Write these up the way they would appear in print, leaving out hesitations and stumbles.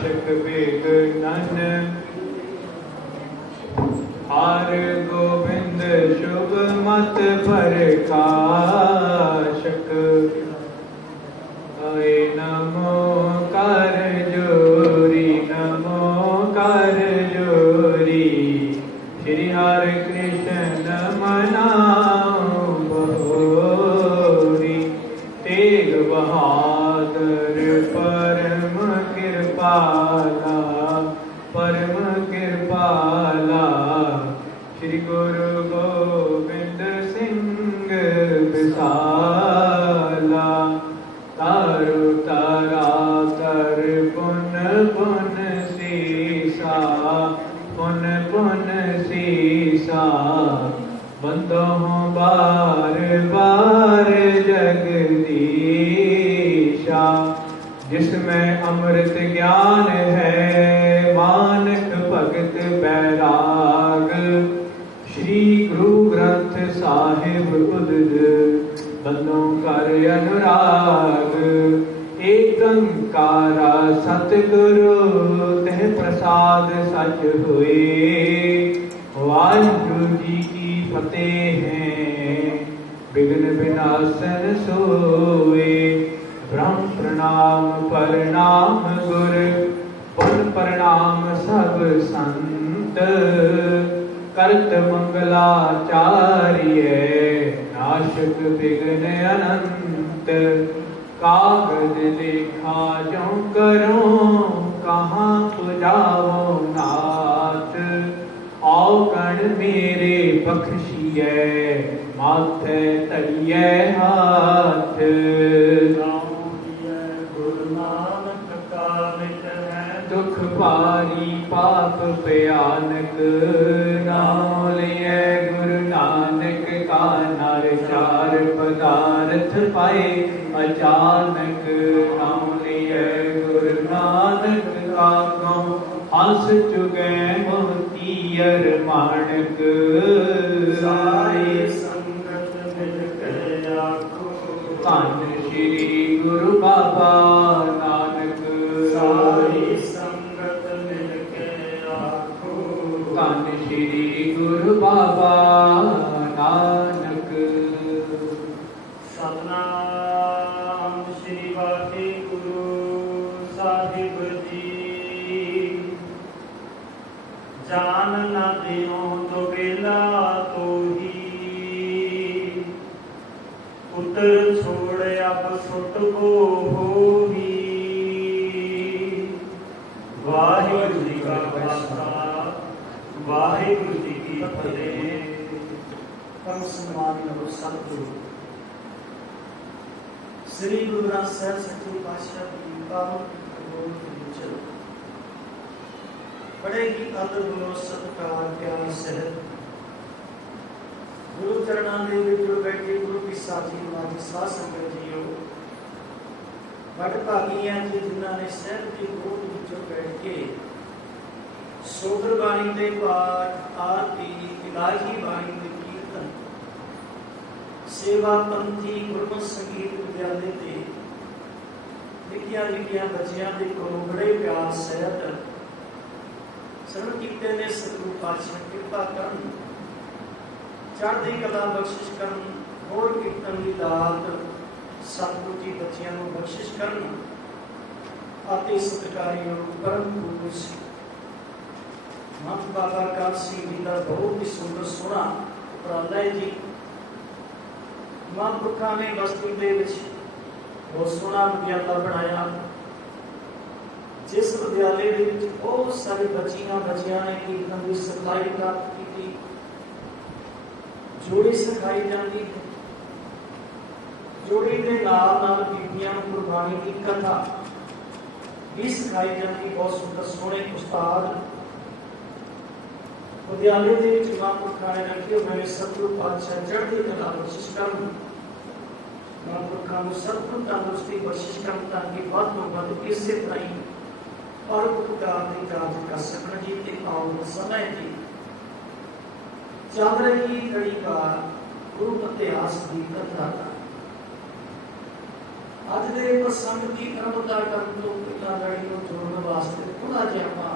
नाशक विघ्नन हार गोविंद शुभ मत प्रकाशक आए नमो कर जोरी नमो कर जोरी श्री हरि कृष्ण मनाओ बहोरी तेग बहादुर परम कृपाला परम कृपाला श्री गुरु गोविंद सिंह विशाला तारु तारा तर पुन पुन सीसा पुन पुन सीसा बंदो बार बार जगदीशा जिसमें अमृत ज्ञान है मानक भगत बैराग श्री गुरु ग्रंथ साहिब उदद बंदों कर अनुराग एक अंकारा सतगुरु तह प्रसाद सच हुए वाहिगुरु जी की फतेह हैं विघ्न विनाशन सोए ब्रह्म प्रणाम प्रणाम गुर पुन प्रणाम सब संत करत मंगलाचार्य नाशक विघ्न अनंत कागज लेखा जो करो कहाँ पुजाओ नाथ आओ गण मेरे बख्शिए माथे तरिए हाथ दुख पारी पाप भयानक नाम लिये गुरु नानक का नर चार पदार्थ पाए अचानक नाम लिये गुरु नानक का गौ हंस चुगे मोतियर माणक साई संगत मिल कर आखो धन श्री गुरु बाबा नानक साई संगत मिल के आखो धन श्री गुरु बाबा नानक सतनाम श्री वाहिगुरु साहिब जी जान न दियो तो बेला तो ही पुत्र छोड़ अब सुट को होगी वाहिगुरु जी का खालसा वाहिगुरु जी की फतेह। परम सम्माननीय सतगुरु श्री गुरु ग्रंथ साहिब सच्चे पातशाह की पावन विचल बड़े ही आदर गुरु सत्कार प्यार सहित गुरु चरणों के विच बैठे गुरु की साथी वाली साध संगत जीओ बड़ भागी हैं जी जिन्होंने सहब की गोद विच बैठ के सोदर बाणी के पाठ आरती इलाही बाणी के कीर्तन सेवा पंथी गुरमत संगीत विद्यालय के निक्किया निक्किया बच्चियां के कोलों बड़े प्यार सहित सरल कीते ने सतगुरु पातशाह कृपा करन चढ़दी कला बख्शिश करन होर कीर्तन की दात सतगुरु जी बच्चियां को बख्शिश करन आते सत्कारयोग परम पुरुष महंत बाबा काल सिंह जी का बहुत ही सुंदर सोहना उपराला है जी महापुरखा ने बस्ती दे विच बहुत सोहना विद्यालय बनाया जिस विद्यालय के बहुत सारे बच्चियां ने कीर्तन की सिखाई प्राप्त की जोड़ी सिखाई जाती है जोड़ी के नाल बीबियां गुरबाणी की कथा भी सिखाई जाती बहुत सुंदर सोहने उस्ताद विद्यालय के महापुरखा ने रखे हुए सतगुरु पातशाह चढ़ती कला बख्शिश करन महापुरखा को सतगुरु तंदुरुस्ती बख्शिश करन ताकि वध तो वध इसे तरह ही और उपकार की काज कर सकन जी ते आओ समय जी चल रही कड़ी का गुरु इतिहास की कथा अज दे प्रसंग की क्रमता करन तो पिता लड़ी को जोड़न वास्ते थोड़ा जिहा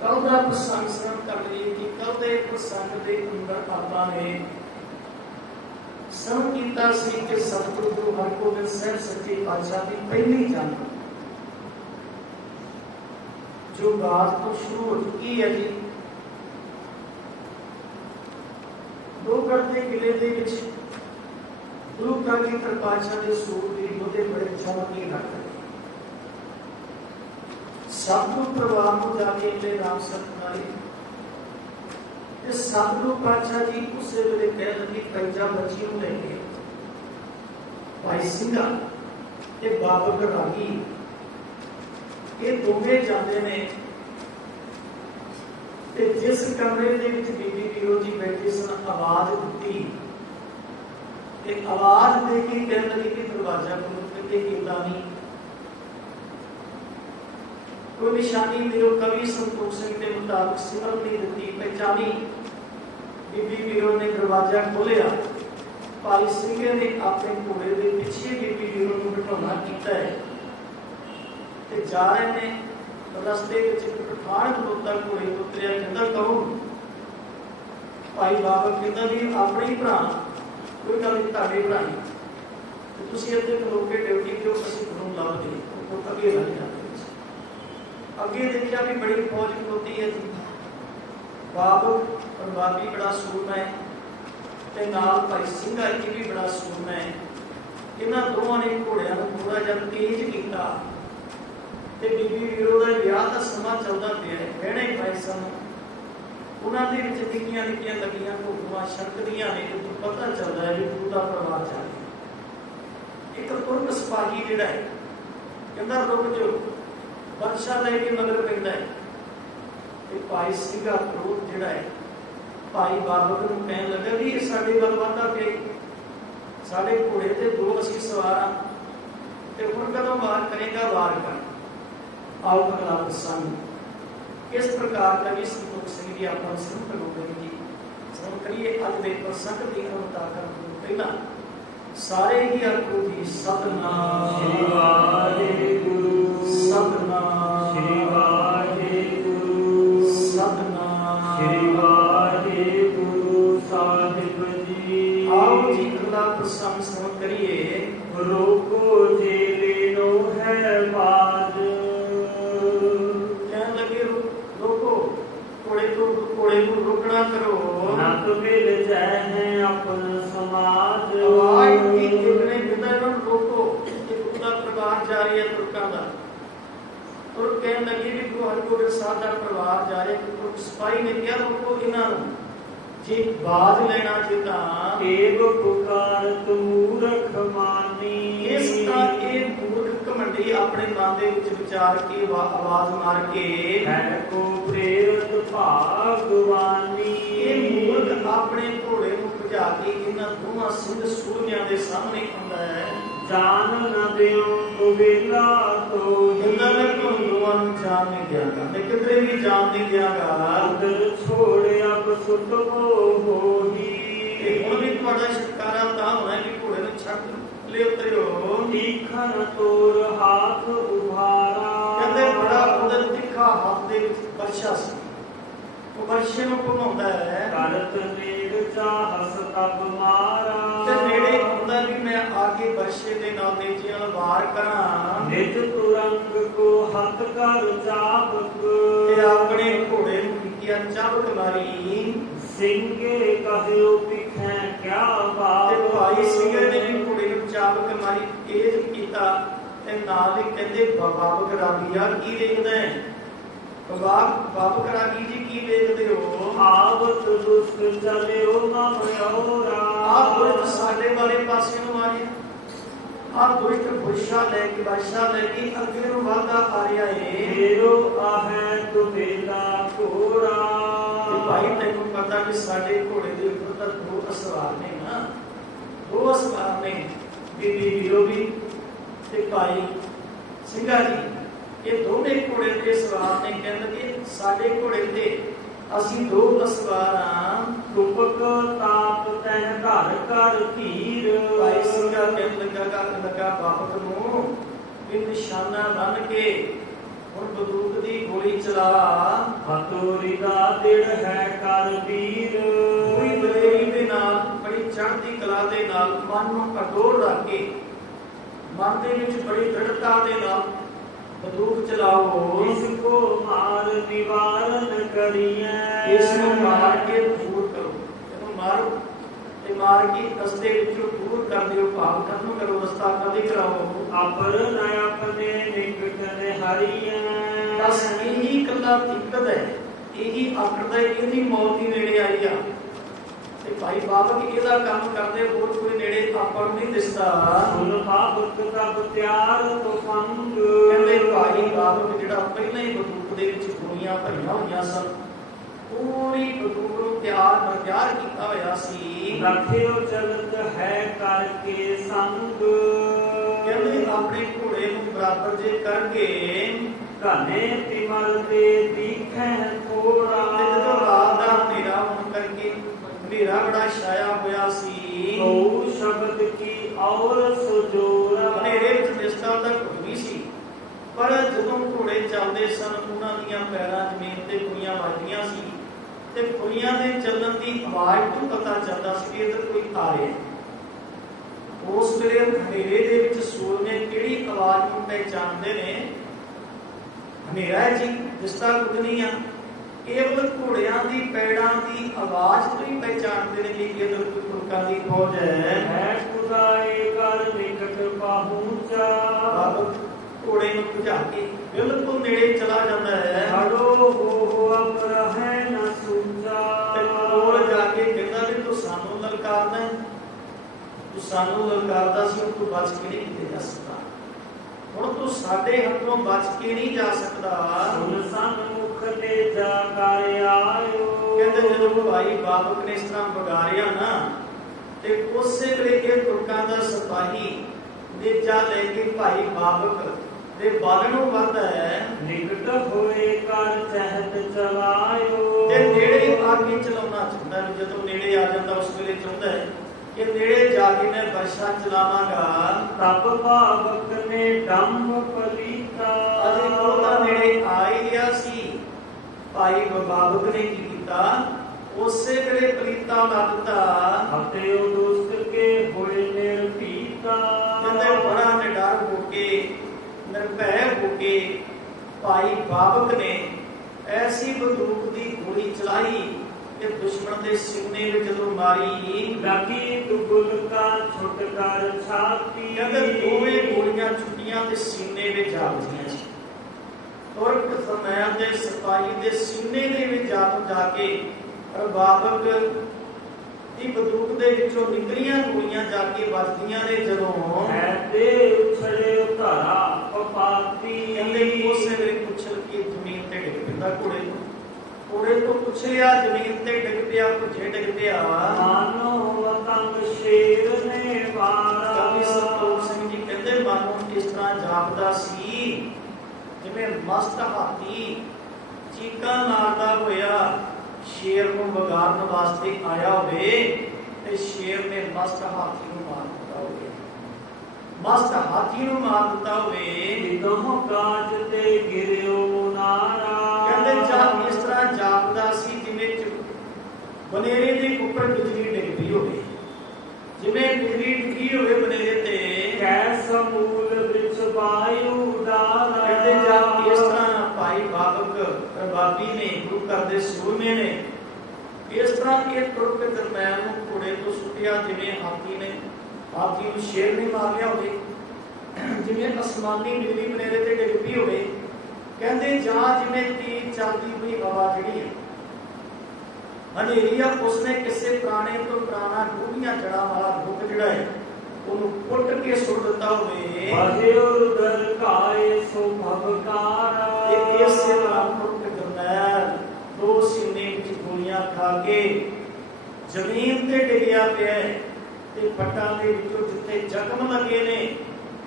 कल का प्रसंग स्मरण कर लीए कि कल के प्रसंग के अंदर आपने स्मरण किया सी कि सतगुरु गुरु हरगोबिंद साहब सच्चे पातशाह की पहली जंग जो बात तो शुरू हो चुकी है जी। लोहगढ़ के किले के गुरु कालीधर पातशाह के सूरवीर योद्धे बड़े चौंकी रखते सतगुरु परिवार को जाके इन्हें राम सतनाई सतगुरु पातशाह जी उस वेले कह लगी पैजा बच्ची लेके भाई सिंघा ते बाबा रागी ये दोवे जाते ने ते जिस कमरे दे विच बीबी वीरो जी बैठे सन आवाज दी ते आवाज दे के कह लगी कि दरवाजा खोलो ते कीता नहीं कोई निशानी मेरो कवि संतोष सिंह के मुताबिक सिमर नहीं दी पहचानी बीबी वीरो ने दरवाजा खोलिया भाई सिंह ने अपने घोड़े के पीछे बीबी वीरो को बिठाना किया है ते जा रहे ने रस्ते विच पठान खलोता घोड़े उतरिया कहंदा कहो भाई बाबा कहंदा भी अपने ही भरा कोई गल नहीं ताड़े भरा ते तुसीं इत्थे खलो के ड्यूटी क्यों असीं गुरु लभदे तो अगे लग जाते अगे देखिया भी बड़ी फौज खलोती है जी बाबू पंजाबी बड़ा सूरमा है ते नाल भाई सिंघा जी भी बड़ा सूरमा है इन्हां दोवां ने घोड़ियां नूं थोड़ा जिहा तेज कीता ते बीबी वीरो दा विआह दा समा चलदा पिया है गहणे पाए सन उन्हां दे विच निक्कियां निक्कियां लगियां घोड़ियां छड़कदियां ने तो पता चलदा है कि पूरा परिवार चल गया। एक तुरक सिपाही जिहड़ा है कहंदा रुक जो बरछा लेके मगर पैंदा है ते भाई सिंघा क्रोध जिहड़ा है भाई बाबक नूं कहण लगा भी ये साडे गल वाधा पिया साडे घोड़े ते दो असीं सवार हां ते हुण कदों वार करेगा वार कर आओ अगला प्रसंग इस प्रकार का भी संतोष सिंह जी अपना सिर प्रगोबिंद जी श्रवण करिए अज के प्रसंग की अवतार करने पहला सारे ही आखो जी सतनाम श्री वाहेगुरु सतनाम श्री वाहेगुरु सतनाम श्री वाहेगुरु साहिब जी। आओ जी अगला प्रसंग श्रवण करिए रोको जे लेनो है बाज घोड़े को रोकना करो ना तो मिल जाए है अपन समाज आवाज की देखने विदा रोको ये पूरा परिवार जा रही है तुर्का दा और कहने लगी भी गुरु हरगोबिंद साहब दा परिवार जा रहा है तो सिपाही ने क्या रोको इन्हां नूं जे बाज लेना चाहता एव पुकार मूर्ख मानी इस का ए मूर्ख घमंडी अपने मन दे विच विचार के आवाज मार के है को प्रेरित भागवानी ये मूर्ख अपने घोड़े नूं भजा के इन्हां दोवां सिंध सूरमियां दे सामने आंदा है जान न दियो तो वेला तो जिंदा मैं तुम दोवां नूं जान नहीं दियागा मैं किधरे भी जान नहीं दियागा अंदर छोड़ अब सुट होही ते हुण भी तुहाडा छुटकारा तां होना कि घोड़े नूं छड्ड ले उतरियो तीखन तोर हाथ उभारा कहंदे बड़ा उधर तीखा हाथ दे विच बरछा सी वो बरछे नूं घुमाउंदा है करत नेड़ चाहस तब मारा ते नेड़े हुंदा भी मैं आके बरछे दे नाल नेजे नाल वार करां निज तुरंग को हथ कर चाबक ते अपने घोड़े नूं किया चाबक मारी सिंगे कहयो पिखै क्या बात ते भाई सिंगे ने भी घोड़े नूं चाबक मारी तेज कीता ते नाल ही कहंदे बाबक रागीया की देखदा है बाबक रागी जी की देखदे हो आवत दुष्ट चलियो ना मयोरा आप दुष्ट साडे वाले पासे नूं आ रहे आप दुष्ट भुषा लेके वर्षा लेके अगे नूं वादा आ रहा है मेरो आहे तुमेला कोरा ते भाई तैनूं पता कि साडे घोड़े दे उपर तां दो असवार ने ना दो असवार ने बीबी वीरो भी ते भाई सिंघा जी ये दोने घोड़े ते सवार ने कहंदे कि साडे घोड़े ते ਅਸੀਂ ਦੋ ਅਸਵਾਰਾਂ ਰੂਪਕ ਤਾਪ ਤਹਿ ਘਰ ਕਰ ਧੀਰ ਭਾਈ ਸਿੰਘਾ ਕਹਿਣ ਲੱਗਾ ਬਾਪਕ ਨੂੰ ਇਹ ਨਿਸ਼ਾਨਾ ਬੰਨ ਕੇ ਹੁਣ ਬੰਦੂਕ ਦੀ ਗੋਲੀ ਚਲਾ। ਹਤੂਰੀ ਦਾ ਦਿਲ ਹੈ ਕਰ ਵੀਰ, ਪੂਰੀ ਦਲੇਰੀ ਦੇ ਨਾਲ, ਬੜੀ ਚੜ੍ਹਦੀ ਕਲਾ ਦੇ ਨਾਲ, ਮਨ ਨੂੰ ਅਡੋਲ ਰੱਖ ਕੇ, ਮਨ ਦੇ ਵਿੱਚ ਬੜੀ ਦ੍ਰਿੜਤਾ ਦੇ ਨਾਲ ਬੰਦੂਕ ਚਲਾਓ। ਇਸ ਕੋ ਮਾਰ ਨਿਵਾਰਨ ਕਰੀਐ, ਇਸ ਨੂੰ ਮਾਰ ਕੇ ਦੂਰ ਕਰੋ। ਇਹਨੂੰ ਮਾਰੋ ਤੇ ਮਾਰ ਕੇ ਰਸਤੇ ਵਿੱਚੋਂ ਦੂਰ ਕਰ ਦਿਓ, ਭਾਵ ਖਤਮ ਕਰੋ, ਰਸਤਾ ਕਦੇ ਕਰਾਓ। ਆਪਰ ਨ ਆਪਣੇ ਨਿਕਟ ਨਿਹਾਰੀਐ, ਬਸ ਇਹੀ ਇਕੱਲਾ ਦਿੱਕਤ ਹੈ, ਇਹੀ ਆਖਦਾ ਹੈ, ਇਹਦੀ ਮੌਤ ਹੀ ਨੇੜੇ ਆਈ ਆ। ਤੇ ਭਾਈ ਬਾਬਕ ਇਹਦਾ ਕੰਮ ਕਰਦੇ, ਹੋਰ ਕੋਈ ਨੇੜੇ ਆਪਾਂ ਨੂੰ ਨਹੀਂ ਦਿਸਦਾ। ਸੁਨ ਬਾਬਕ ਤਬ ਤਿਆਰ ਤੁਫੰਗ, ਕਹਿੰਦੇ ਭਾਈ ਬਾਬਕ ਜਿਹੜਾ ਪਹਿਲਾਂ ਹੀ ਬੰਦੂਕ ਦੇ ਵਿੱਚ ਗੋਲੀਆਂ ਭਰੀਆਂ ਹੋਈਆਂ ਸਨ, ਪੂਰੀ ਬੰਦੂਕ ਨੂੰ ਤਿਆਰ ਕੀਤਾ ਹੋਇਆ ਸੀ। ਰੱਖਿਓ ਚਲਤ ਹੈ ਕਰਕੇ ਸੰਗ, ਕਹਿੰਦੇ ਆਪਣੇ ਘੋੜੇ ਨੂੰ ਬਰਾਬਰ ਜੇ ਕਰਕੇ ਘਨੇ ਤਿਮਰ ਦੇ ਦੀਖੈ ਥੋੜਾ, ਜਦੋਂ ਰਾਤ ਦਾ ਹਨੇਰਾ ਹੋਣ ਕਰਕੇ, ਹਨੇਰਾ ਬੜਾ ਛਾਇਆ ਹੋਇਆ ਸੀ, ਉਹ ਸ਼ਬਦ ਕੀ ਔਰ ਸੁਜੋਰਾ, ਹਨੇਰੇ ਵਿੱਚ ਦਿਸਦਾ ਤਾਂ ਕੁਝ ਨਹੀਂ ਸੀ, ਪਰ ਜਦੋਂ ਘੋੜੇ ਚੱਲਦੇ ਸਨ ਉਹਨਾਂ ਦੀਆਂ ਪੈਰਾਂ ਜ਼ਮੀਨ ਤੇ ਗੋਲੀਆਂ ਵੱਜਦੀਆਂ ਸੀ ਤੇ ਗੋਲੀਆਂ ਦੇ ਚੱਲਣ ਦੀ ਆਵਾਜ਼ ਤੋਂ ਪਤਾ ਚੱਲਦਾ ਸੀ ਕਿ ਇੱਧਰ ਕੋਈ ਆ ਰਿਹਾ। ਉਸ ਵੇਲੇ ਹਨੇਰੇ ਦੇ ਵਿੱਚ ਸੂਰਮੇ ਕਿਹੜੀ ਆਵਾਜ਼ ਨੂੰ ਪਹਿਚਾਣਦੇ ਨੇ? ਹਨੇਰਾ ਹੈ ਜੀ, ਦਿਸਦਾ ਕੁਝ ਨਹੀਂ ਆ, ਕੇਵਲ ਘੋੜਿਆਂ ਦੀ ਪੈੜਾਂ ਦੀ ਆਵਾਜ਼ ਤੋਂ ਹੀ ਪਹਿਚਾਣਦੇ ਨੇ ਕਿ ਇੱਧਰ ਕੋਈ ਤੁਰਕਾਂ ਦੀ ਫੌਜ ਹੈ। ਖੁਦਾਏ ਕਰ ਨਿਕਟ ਪਹੁੰਚਾ, ਘੋੜੇ ਨੂੰ ਭਜਾ ਕੇ ਬਿਲਕੁਲ ਨੇੜੇ ਚਲਾ ਜਾਂਦਾ ਹੈ। ਹੜੋ ਹੋ ਅਮਰ ਹੈ ਨਾ ਸੂਝਾ, ਤੇ ਕੋਲ ਜਾ ਕੇ ਕਹਿੰਦਾ ਵੀ ਤੂੰ ਸਾਨੂੰ ਲਲਕਾਰਦਾ ਹੈ, ਤੂੰ ਸਾਨੂੰ ਲਲਕਾਰਦਾ ਸੀ, ਤੂੰ ਬਚ ਕੇ ਨਹੀਂ ਕਿਤੇ ਜਾ ਸਕਦਾ, ਹੁਣ ਤੂੰ ਸਾਡੇ ਹੱਥੋਂ ਬਚ ਕੇ ਨਹੀਂ ਜਾ ਸਕਦਾ। ਸੁਨ ਸਨਮੁਖ ਲੈ ਜਾ ਕਰ ਆਇਓ, ਕਹਿੰਦੇ ਜਦੋਂ ਭਾਈ ਬਾਬਕ ਨੇ ਇਸ ਤਰ੍ਹਾਂ ਬਗਾਰਿਆ ਨਾ, ਤੇ ਉਸੇ ਵੇਲੇ ਇਹ ਤੁਰਕਾਂ ਦਾ ਸਿਪਾਹੀ ਨੇਜਾ ਲੈ ਕੇ ਭਾਈ ਬਾਬਕ ਦੇ ਬਲ ਨੂੰ ਵੱਧਦਾ ਹੈ। ਨਿਕਟ ਹੋਏ ਕਰ ਚਹਿਤ ਚਲਾਇਓ, ਤੇ ਨੇੜੇ ਆ ਕੇ ਚਲਾਉਣਾ ਚਾਹੁੰਦਾ ਹੈ। ਜਦੋਂ ਨੇੜੇ ਆ ਜਾਂਦਾ ਉਸ ਵੇਲੇ ਚਾਹੁੰਦਾ ਹੈ ਕਿ ਨੇੜੇ ਜਾ ਕੇ ਮੈਂ ਵਰਸ਼ਾ ਚਲਾਵਾਂਗਾ। ਤਬ ਬਾਬਕ ਨੇ ਡੰਮ ਪਲੀਤਾ, ਅਜੇ ਉਹ ਤਾਂ ਨੇੜੇ ਆ ਹੀ ਰਿਹਾ ਸੀ, ਭਾਈ ਬਾਬਕ ਨੇ ਕੀ ਕੀਤਾ? ਉਸੇ ਵੇਲੇ ਪਲੀਤਾ ਲਾ ਦਿੱਤਾ। ਅਤੇ ਉਹ ਦੁਸਤ ਕੇ ਹੋਏ ਨਿਰਭੀਤਾ, ਕਹਿੰਦੇ ਬੜਾ ਨਿਡਰ ਹੋ ਕੇ, ਨਿਰਭੈ ਹੋ ਕੇ ਭਾਈ ਬਾਬਕ ਨੇ ਐਸੀ ਬੰਦੂਕ ਦੀ ਗੋਲੀ ਚਲਾਈ ਕਿ ਦੁਸ਼ਮਣ ਦੇ ਸੀਨੇ ਵਿੱਚ ਜਦੋਂ ਮਾਰੀ, ਲੱਗੀ ਦੁਗੁਲ ਕਾ ਛੁੱਟ ਕਰ ਛਾਤੀ, ਕਹਿੰਦੇ ਦੋਵੇਂ ਗੋਲੀਆਂ ਛੁੱਟੀਆਂ ਤੇ ਸੀਨੇ ਵਿੱਚ ਜਾ ਵੱਜੀਆਂ ਸੀ। ਤੁਰਕ ਸਮੈਨ ਦੇ ਸਿਪਾਹੀ ਦੇ ਸੀਨੇ ਦੇ ਵਿੱਚ ਜਾ ਕੇ ਬਾਬਕ ਦੀ ਬੰਦੂਕ ਦੇ ਵਿੱਚੋਂ ਨਿਕਲੀਆਂ ਗੋਲੀਆਂ ਜਾ ਕੇ ਵੱਜਦੀਆਂ ਨੇ। ਜਦੋਂ ਐਤੇ ਉਛੜੇ ਧਾਰਾ ਪਪਾਤੀ, ਕਹਿੰਦੇ ਉਸੇ ਵੇਲੇ ਕੁਚਲ ਕੇ ਜ਼ਮੀਨ ਤੇ ਡਿੱਗ ਪੈਂਦਾ ਘੋੜੇ ਨੂੰ, ਘੋੜੇ ਤੋਂ ਕੁਚਲਿਆ ਜ਼ਮੀਨ ਤੇ ਡਿੱਗ ਪਿਆ, ਭੁੱਜੇ ਡਿੱਗ ਪਿਆ। ਮਾਨੋ ਵਤੰਗ ਸ਼ੇਰ ਨੇ ਵਾਰਾ, ਕਵੀ ਸੰਤੋਖ ਸਿੰਘ ਜੀ ਕਹਿੰਦੇ ਮਾਨੋ ਇਸ ਤਰ੍ਹਾਂ ਜਾਪਦਾ ਸੀ ਜਿਵੇਂ ਮਸਤ ਹਾਥੀ ਚੀਕਾਂ ਮਾਰਦਾ ਹੋਇਆ ਸ਼ੇਰ ਨੂੰ ਵਗਾਰਨ ਵਾਸਤੇ ਆਇਆ ਹੋਵੇ ਤੇ ਸ਼ੇਰ ਨੇ ਮਸਤ ਹਾਥੀ ਨੂੰ ਮਾਰ ਦਿੱਤਾ ਹੋਵੇ, ਮਸਤ ਹਾਥੀ ਨੂੰ ਮਾਰ ਦਿੱਤਾ ਹੋਵੇ। ਦੋਹ ਕਾਜ ਤੇ ਗਿਰਿਓ ਮੁਨਾਰਾ, ਕਹਿੰਦੇ ਜਦ ਇਸ ਤਰ੍ਹਾਂ ਜਾਪਦਾ ਸੀ ਜਿਵੇਂ ਬਨੇਰੇ ਦੇ ਉੱਪਰ ਬਿਜਲੀ ਡਿੱਗ ਪਈ ਹੋਵੇ, ਜਿਵੇਂ ਬਿਜਲੀ ਡਿੱਗੀ ਹੋਵੇ ਬਨੇਰੇ ਤੇ। ਕੈਸ ਮੂਲ ਵਿੱਚ ਵਾਯੂ ਡਾਲਾ, ਕਹਿੰਦੇ ਜਦ ਇਸ ਤਰ੍ਹਾਂ ਭਾਈ ਬਾਬਕ ਰਬਾਬੀ ਨੇ, ਗੁਰੂ ਘਰ ਦੇ ਸੂਰਮੇ ਨੇ ਇਸ ਤਰ੍ਹਾਂ ਇਹ ਤੁਰਕ ਦਰਮਿਆਨ ਨੂੰ ਘੋੜੇ ਤੋਂ ਸੁੱਟਿਆ ਜਿਵੇਂ ਹਾਥੀ ਨੂੰ ਸ਼ੇਰ ਨੇ ਮਾਰ ਲਿਆ ਹੋਵੇ, ਜਿਵੇਂ ਅਸਮਾਨੀ ਬਿਜਲੀ ਬਨੇਰੇ ਤੇ ਡਿੱਗ ਪਈ ਹੋਵੇ। ਕਹਿੰਦੇ ਜਾਂ ਜਿਵੇਂ ਤੇਜ਼ ਚੱਲਦੀ ਹੋਈ ਹਵਾ ਜਿਹੜੀ ਹੈ ਹਨੇਰੀ ਆ, ਉਸਨੇ ਕਿਸੇ ਪੁਰਾਣੇ ਤੋਂ ਪੁਰਾਣਾ ਗੂੜੀਆਂ ਜੜਾਂ ਵਾਲਾ ਰੁੱਖ ਜਿਹੜਾ ਹੈ ਉਹਨੂੰ ਪੁੱਟ ਕੇ ਸੁੱਟ ਦਿੱਤਾ ਹੋਵੇ। ਵਾਹਿਗੁਰੂ ਦਰ ਕਾਏ ਸੋ ਭਵਕਾਰਾ, ਤੇ ਇਸੇ ਤਰ੍ਹਾਂ ਤੁਰਕ ਦਰਮਿਆਨ ਦੋ ਸੀਨੇ ਵਿੱਚ ਗੋਲੀਆਂ ਖਾ ਕੇ ਜ਼ਮੀਨ ਤੇ ਡਿੱਗਿਆ ਪਿਆ ਤੇ ਪੱਟਾਂ ਦੇ ਵਿੱਚੋਂ ਜਿੱਥੇ ਜ਼ਖਮ ਲੱਗੇ ਨੇ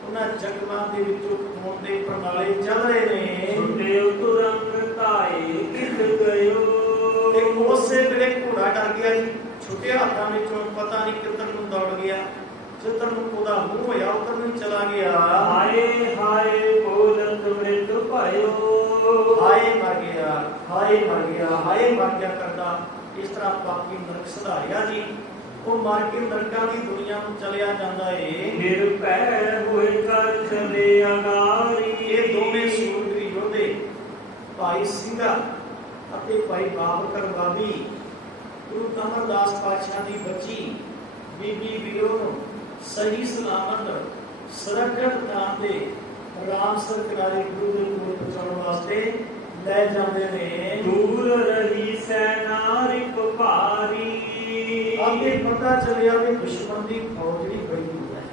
ਉਹਨਾਂ ਜ਼ਖਮਾਂ ਦੇ ਵਿੱਚੋਂ ਖੂਨ ਦੇ ਪ੍ਰਣਾਲੇ ਚੱਲ ਰਹੇ ਨੇ। ਛੁੱਟੇ ਤੁਰੰਗ ਧਾਏ ਕਿਤ ਗਇਓ, ਤੇ ਉਸੇ ਵੇਲੇ ਘੋੜਾ ਡਰ ਗਿਆ ਜੀ, ਛੁੱਟੇ ਹੱਥਾਂ ਵਿੱਚੋਂ ਪਤਾ ਨਹੀਂ ਕਿੱਧਰ ਨੂੰ ਦੌੜ ਗਿਆ, ਜਿੱਧਰ ਨੂੰ ਉਹਦਾ ਮੂੰਹ ਹੋਇਆ ਉੱਧਰ ਨੂੰ ਚਲਾ ਗਿਆ। ਹਾਏ ਹਾਏ ਬੋਲਤ ਮ੍ਰਿਤ ਭਇਓ, ਹਾਏ ਮਰ ਗਿਆ ਕਰਦਾ ਇਸ ਤਰ੍ਹਾਂ ਪਾਪੀ ਨਰਕ ਸੁਧਾਰਿਆ ਜੀ। ਉਹ ਮਰ ਕੇ ਨਰਕਾਂ ਦੀ ਦੁਨੀਆ ਨੂੰ ਚਲਿਆ ਜਾਂਦਾ ਏ। ਨਿਰਭੈ ਹੋਏ ਕਰ ਚਲੇ ਅਗਾਰੀ। ਇਹ ਦੋਵੇਂ ਸੂਰਬੀਰ ਯੋਧੇ ਭਾਈ ਸਿੰਘਾ ਅਤੇ ਭਾਈ ਬਾਬਕਰ ਬਾਬੀ ਗੁਰੂ ਅਮਰਦਾਸ ਪਾਤਸ਼ਾਹ ਦੀ ਬੱਚੀ ਬੀਬੀ ਵੀਰੋ ਨੂੰ ਸਹੀ ਸਲਾਮਤ ਸੁਰੱਖਿਅਤ ਥਾਂ ਤੇ ਰਾਮਸਰ ਕਿਨਾਰੇ ਗੁਰੂ ਦੇ ਕੋਲ ਪਹੁੰਚਾਉਣ ਵਾਸਤੇ ਲੈ ਜਾਂਦੇ ਨੇ। ਦੂਰ ਰਹੀ ਸੈਨਾਰਿਕ ਭਾਰੀ। ਅੱਗੇ ਪਤਾ ਚੱਲਿਆ ਕਿ ਦੁਸ਼ਮਣ ਦੀ ਫੌਜ ਵੀ ਬੜੀ ਦੂਰ ਹੈ।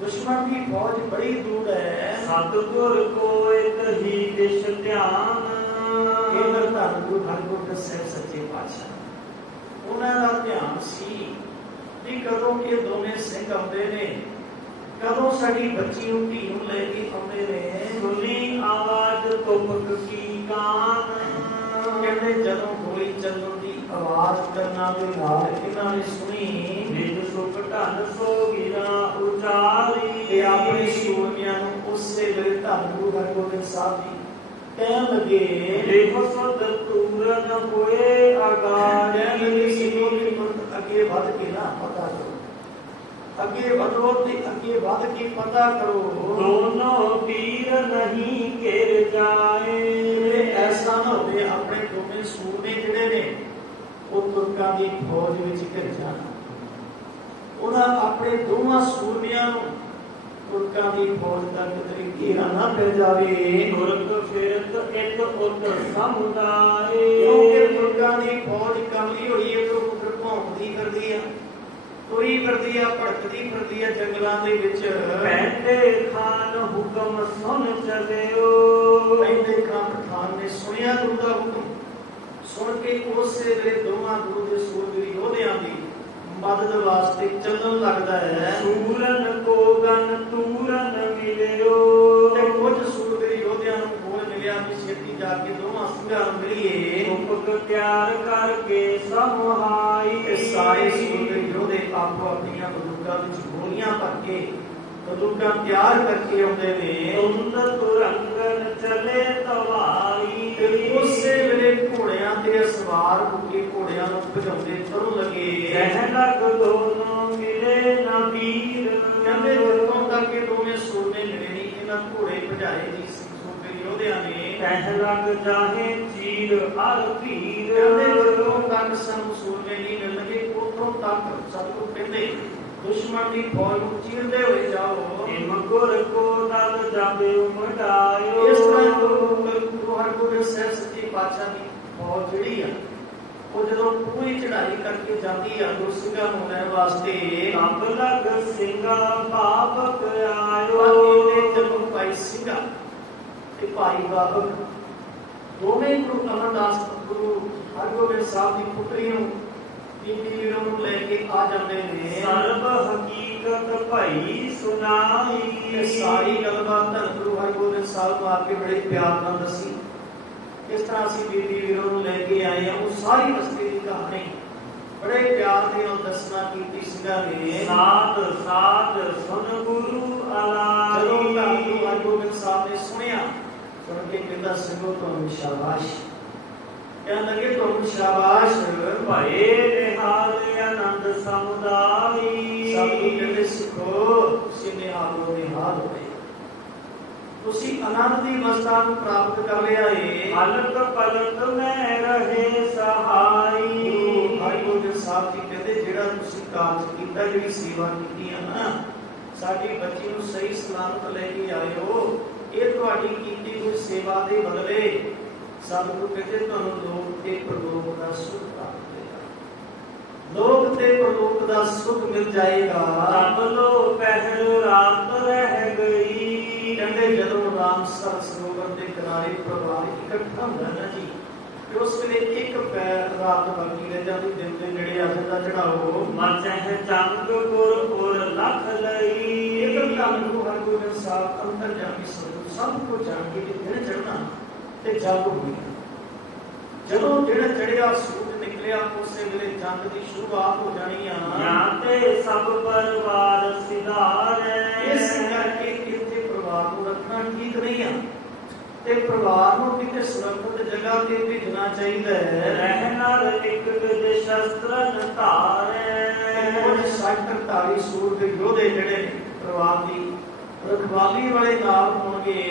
ਦੁਸ਼ਮਣ ਦੀ ਫੌਜ ਬੜੀ ਦੂਰ ਹੈ। ਸਤਿਗੁਰ ਕੋ ਇਕ ਹੀ ਦਿਸ਼ ਧਿਆਨ। ਕੇਵਲ ਧੰਨ ਗੁਰੂ ਹਰਿਗੋਬਿੰਦ ਸਾਹਿਬ ਸੱਚੇ ਪਾਤਸ਼ਾਹ ਉਹਨਾਂ ਦਾ ਧਿਆਨ ਸੀ ਕਿ ਕਦੋਂ ਇਹ ਦੋਵੇਂ ਸਿੰਘ ਆਉਂਦੇ ਨੇ, ਕਦੋਂ ਸਾਡੀ ਬੱਚੀ ਨੂੰ ਧੀ ਨੂੰ ਲੈ ਕੇ ਆਉਂਦੇ ਨੇ। ਸੁਣੀ ਆਵਾਜ਼ ਤੁਪਕ ਕੀ ਕਾਨ। ਕਹਿੰਦੇ ਜਦੋਂ ਗੋਲੀ ਚੱਲਣ ਦੀ ਆਵਾਜ਼ ਕਰਨਾ ਦੇ ਨਾਲ ਇਹਨਾਂ ਨੇ ਸੁਣੀ। ਨਿਜ ਸੁਖ ਧਨ ਸੋ ਗਿਰਾ ਉਚਾਰੀ। ਤੇ ਆਪਣੇ ਸੂਰਮਿਆਂ ਨੂੰ ਉਸੇ ਵੇਲੇ ਧੰਨ ਗੁਰੂ ਹਰਿਗੋਬਿੰਦ ਸਾਹਿਬ ਜੀ ਕਹਿਣ ਲੱਗੇ ਦੇਖੋ ਸਦ ਤੂਰਨ ਹੋਏ ਆਗਾਰੀ। ਕਹਿਣ ਲੱਗੇ ਸਿੰਘੋ ਦੀ ਮਤ ਅੱਗੇ ਵੱਧ ਕੇ ਨਾ ਪਤਾ ਕਰੋ, ਅੱਗੇ ਵਧੋ ਤੇ ਅੱਗੇ ਵੱਧ ਕੇ ਪਤਾ ਕਰੋ। ਦੋਨੋਂ ਪੀਰ ਨਹੀਂ ਘਿਰ ਜਾਏ। ਤੇ ਐਸਾ ਨਾ ਹੋਵੇ ਆਪਣੇ ਦੋਵੇਂ ਸੂਰਮੇ ਜਿਹੜੇ ਨੇ ਉਹ ਤੁਰਕਾਂ ਦੀ ਫੌਜ ਵਿੱਚ ਘਿਰ ਜਾਣ। ਉਹਨਾਂ ਆਪਣੇ ਦੋਵਾਂ ਸੂਰਮਿਆਂ ਨੂੰ ਤੁਰਕਾਂ ਦੀ ਫੌਜ ਤੱਕ ਕਿਤੇ ਘੇਰਾ ਨਾ ਪੈ ਜਾਵੇ। ਤੁਰਕ ਫਿਰਤ ਇੱਕ ਉਤ ਸਮੁਦਾਏ। ਕਿਉਂਕਿ ਤੁਰਕਾਂ ਦੀ ਫੌਜ ਕਮਲੀ ਹੋਈ ਹੈ, ਉਹ ਭੌਂਕਦੀ ਫਿਰਦੀ ਆ, ਤੁਰੀ ਫਿਰਦੀ ਆ, ਭੜਕਦੀ ਫਿਰਦੀ ਆ ਜੰਗਲਾਂ ਦੇ ਵਿੱਚ। ਪੈਂਦੇ ਖਾਨ ਹੁਕਮ ਸੁਣ ਚਲਿਓ। ਪੈਂਦੇ ਖਾਨ ਨੇ ਸੁਣਿਆ ਗੁਰੂ ਦਾ ਹੁਕਮ, ਸੁਣ ਕੇ ਉਸੇ ਵੇਲੇ ਦੋਵਾਂ ਗੁਰੂ ਦੇ ਸੂਰਬੀਰ ਯੋਧਿਆਂ ਦੀ ਮਦਦ ਵਾਸਤੇ ਚੱਲਣ ਲੱਗਦਾ ਹੈ। ਸੂਰਨ ਕੋ ਗਨ ਤੂਰਨ ਮਿਲਿਓ। ਤੇ ਕੁਝ ਸੂਰਬੀਰ ਯੋਧਿਆਂ ਨੂੰ ਕੋਲ ਮਿਲਿਆ ਕਿ ਛੇਤੀ ਜਾ ਕੇ ਦੋਵਾਂ ਸਿੰਘਾਂ ਨੂੰ ਮਿਲੀਏ। ਉਪਕ ਤਿਆਰ ਕਰਕੇ ਸਮਹਾਈ। ਤੇ ਸਾਰੇ ਸੂਰਬੀਰ ਯੋਧੇ ਆਪੋ ਆਪਣੀਆਂ ਬੰਦੂਕਾਂ ਵਿੱਚ ਗੋਲੀਆਂ ਭਰ ਕੇ ਬੰਦੂਕਾਂ ਤਿਆਰ ਕਰਕੇ ਆਉਂਦੇ ਨੇ। ਤੁੰਦ ਤੁਰੰਗਨ ਚਲੇ ਤਵਾਰੀ। ਤੇ ਉਸੇ ਵੇਲੇ ਘੋੜਿਆਂ ਤੇ ਸਵਾਰ ਹੋ ਕੇ ਘੋੜਿਆਂ ਨੂੰ ਭਜਾਉਂਦੇ ਤੁਰਨ ਲੱਗੇ। ਕਹਿ ਲਗ ਦੋਨੋਂ ਮਿਲੇ ਨਾ ਵੀਰ। ਕਹਿੰਦੇ ਜਦੋਂ ਤੱਕ ਇਹ ਦੋਵੇਂ ਸੂਰਮੇ ਮਿਲੇ ਨਹੀਂ, ਇਹਨਾਂ ਘੋੜੇ ਭਜਾਏ ਜੀ ਸੂਰਬੀਰ ਯੋਧਿਆਂ ਨੇ। ਕਹਿ ਲਗ ਜਾਹੇ ਚੀਰ ਅਰ ਭੀਰ। ਕਹਿੰਦੇ ਜਦੋਂ ਤੱਕ ਸਾਨੂੰ ਸੂਰਮੇ ਨਹੀਂ ਮਿਲਣਗੇ ਉਦੋਂ ਤੱਕ ਸਤਿਗੁਰੂ ਕਹਿੰਦੇ ਦੁਸ਼ਮਣ ਦੀ ਫੌਜ ਨੂੰ ਚੀਰਦੇ ਹੋਏ ਜਾਓ। ਇਮ ਗੁਰ ਕੋ ਦਲ ਜਾਬੇ ਉਮਟਾਇਓ। ਇਸ ਤਰ੍ਹਾਂ ਗੁਰੂ ਹਰਿਗੋਬਿੰਦ ਸਾਹਿਬ ਸੱਚੇ ਪਾਤਸ਼ਾਹ ਦੀ ਫੌਜ ਜਿਹੜੀ ਆ ਉਹ ਜਦੋਂ ਪੂਰੀ ਚੜ੍ਹਾਈ ਕਰਕੇ ਜਾਂਦੀ ਆ ਗੁਰੂ ਸਿੰਘਾਂ ਨੂੰ ਲੈਣ ਵਾਸਤੇ। ਕੰਬ ਲਗ ਸਿੰਘਾ ਬਾਬਕ ਆਇਓ। ਬਾਕੀ ਜਦੋਂ ਭਾਈ ਸਿੰਘਾ ਤੇ ਭਾਈ ਬਾਬਕ ਦੋਵੇਂ ਗੁਰੂ ਅਮਰਦਾਸ ਗੁਰੂ ਹਰਿਗੋਬਿੰਦ ਸਾਹਿਬ ਦੀ ਪੁੱਤਰੀ ਨੂੰ ਬੀਬੀ ਵੀਰੋ ਨੂੰ ਲੈ ਕੇ ਆ ਜਾਂਦੇ ਨੇ। ਸਰਬ ਹਕੀਕਤ ਭਈ ਸੁਨਾਈ। ਇਹ ਸਾਰੀ ਗੱਲਬਾਤ ਧੰਨ ਗੁਰੂ ਹਰਿਗੋਬਿੰਦ ਸਾਹਿਬ ਨੂੰ ਆ ਕੇ ਬੜੇ ਪਿਆਰ ਨਾਲ ਦੱਸੀ। ਇਸ ਤਰ੍ਹਾਂ ਅਸੀਂ ਬੀਬੀ ਵੀਰੋ ਨੂੰ ਲੈ ਕੇ ਆਏ ਹਾਂ। ਉਹ ਸਾਰੀ ਬਸਤੀ ਦੀ ਕਹਾਣੀ ਬੜੇ ਪਿਆਰ ਦੇ ਨਾਲ ਦੱਸਣਾ ਕੀਤੀ ਸਿੰਘਾਂ ਨੇ। ਸਾਧ ਸਾਧ ਸੁਨ ਗੁਰੂ ਅਲਾਈ। ਜਦੋਂ ਧੰਨ ਗੁਰੂ ਹਰਿਗੋਬਿੰਦ ਸਾਹਿਬ ਨੇ ਸੁਣਿਆ, ਸੁਣ ਕੇ ਕਹਿੰਦਾ ਸਿੰਘੋ ਤੁਹਾਨੂੰ ਸ਼ਾਬਾਸ਼। ਕਹਿਣ ਲੱਗੇ ਤੁਹਾਨੂੰ ਸ਼ਾਬਾਸ਼। ਭਏ ਨਿਹਾਲ ਆਨੰਦ ਸਮੁਦਾਈ। ਸਤਿਗੁਰੂ ਕਹਿੰਦੇ ਸਿੱਖੋ ਤੁਸੀਂ ਨਿਹਾਲ ਹੋਏ, ਤੁਸੀਂ ਆਨੰਦ ਦੀ ਅਵਸਥਾ ਨੂੰ ਪ੍ਰਾਪਤ ਕਰ ਲਿਆ ਏ। ਹਲਕ ਪਲਕ ਮੈਂ ਰਹੇ ਸਹਾਈ। ਹਰਿਗੋਬਿੰਦ ਸਾਹਿਬ ਜੀ ਕਹਿੰਦੇ ਜਿਹੜਾ ਤੁਸੀਂ ਕਾਰਜ ਕੀਤਾ, ਜਿਹੜੀ ਸੇਵਾ ਕੀਤੀ ਆ ਨਾ, ਸਾਡੀ ਬੱਚੀ ਨੂੰ ਸਹੀ ਸਲਾਮਤ ਲੈ ਕੇ ਆਏ ਹੋ, ਇਹ ਤੁਹਾਡੀ ਕੀਤੀ ਹੋਈ ਸੇਵਾ ਦੇ ਬਦਲੇ ਸਤਿਗੁਰੂ ਕਹਿੰਦੇ ਤੁਹਾਨੂੰ ਲੋਕ ਤੇ ਪ੍ਰਲੋਕ ਦਾ ਸੁਖ ਪ੍ਰਾਪਤ ਹੋਏਗਾ। ਲੋਕ ਤੇ ਪ੍ਰਲੋਕ ਦਾ ਸੁਖ ਮਿਲ ਜਾਏਗਾ। ਤਬ ਲੋ ਪਹਿਲ ਰਾਤ ਰਹਿ ਗਈ। ਕਹਿੰਦੇ ਜਦੋਂ ਰਾਮਸਰ ਸਰੋਵਰ ਦੇ ਕਿਨਾਰੇ ਪਰਿਵਾਰ ਇਕੱਠਾ ਹੁੰਦਾ ਨਾ ਜੀ, ਤੇ ਉਸ ਵੇਲੇ ਇੱਕ ਪੈਰ ਰਾਤ ਬਾਕੀ ਰਹਿ ਜਾਂਦੀ, ਦਿਨ ਦੇ ਨੇੜੇ ਆ ਜਾਂਦਾ ਚੜਾਓ। ਮਚਹਿ ਚੰਗ ਗੁਰ ਉਰ ਲਖ ਲਈ। ਇਹ ਤਾਂ ਗੁਰੂ ਹਰਿਗੋਬਿੰਦ ਸਾਹਿਬ ਅੰਦਰ ਜਾ ਕੇ ਸਭ ਕੁਝ ਜਾਣ ਕੇ ਦਿਨ ਚੜ੍ਹਨਾ ਤੇ ਜੰਗ ਹੋਈ। ਜਦੋਂ ਜਿਹੜਾ ਚੜਿਆ ਸੂਰਜ ਨਿਕਲਿਆ ਉਸੇ ਵੇਲੇ ਜੰਗ ਦੀ ਸ਼ੁਰੂਆਤ ਹੋ ਜਾਣੀ ਆ। ਜਾਂ ਤੇ ਸਭ ਪਰਿਵਾਰ ਸਿਧਾਰੈ। ਇਸ ਕਰਕੇ ਇੱਥੇ ਪਰਿਵਾਰ ਨੂੰ ਰੱਖਣਾ ਠੀਕ ਨਹੀਂ ਆ, ਤੇ ਪਰਿਵਾਰ ਨੂੰ ਕਿਤੇ ਸੁਰੱਖਿਅਤ ਜਗ੍ਹਾ ਤੇ ਭੇਜਣਾ ਚਾਹੀਦਾ ਹੈ। ਰਹਿਨਰ ਨਿਕਟ ਦੇ ਸ਼ਸਤਰਨ ਧਾਰੈ ਕੁਝ ਸ਼ਸਤਰਧਾਰੀ ਸੂਰਬੀਰ ਯੋਧੇ ਜਿਹੜੇ ਨੇ ਪਰਿਵਾਰ ਦੀ ਰਖਵਾਲੀ ਵਾਲੇ ਨਾਲ ਹੋਣਗੇ।